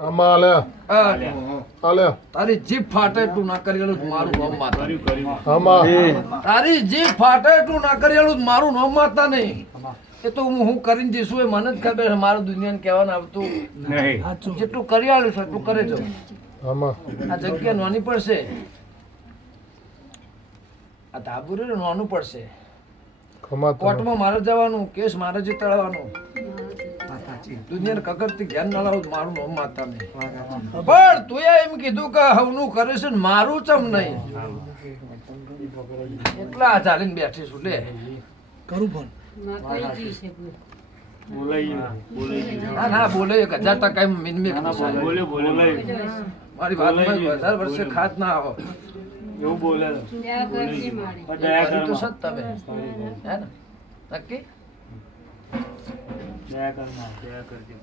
આમાં આલે આલે તારી જીભ ફાટે તું ના કરેલું જ મારું નામ માતા આમાં તારી જીભ ફાટે તું ના કરેલું જ મારું નામ માતા નહીં એ તો હું કરીને જઈશું એ મને જ ખબર છે મારું દુનિયાને કહેવાનું આવતું નહીં જેટલું કરી આલ્યું છે એટલું કરે જો આમાં આ જગ્યા નાની પડશે આ ધાબુ રહ્યું ને નાનું પડશે ખમા તમે કોર્ટમાં મારે જવાનું કેસ મારે જીતાડવાનો દુનિયાને કગરથી જ્ઞાન ના લાવું તો મારું નામ માતા નહીં પણ તું એમ કીધું કે હવનું કરે છે ને મારું ચમ નહીં એટલા ચાલીને બેઠી છું લે કરું પણ ના ના બોલે 1000% મિનમેક મારી વાતમાં 1000 વર્ષે ખાત ના આવો એવું બોલે તો સત તમે હે ને નક્કી દયા કરના દયા કરજે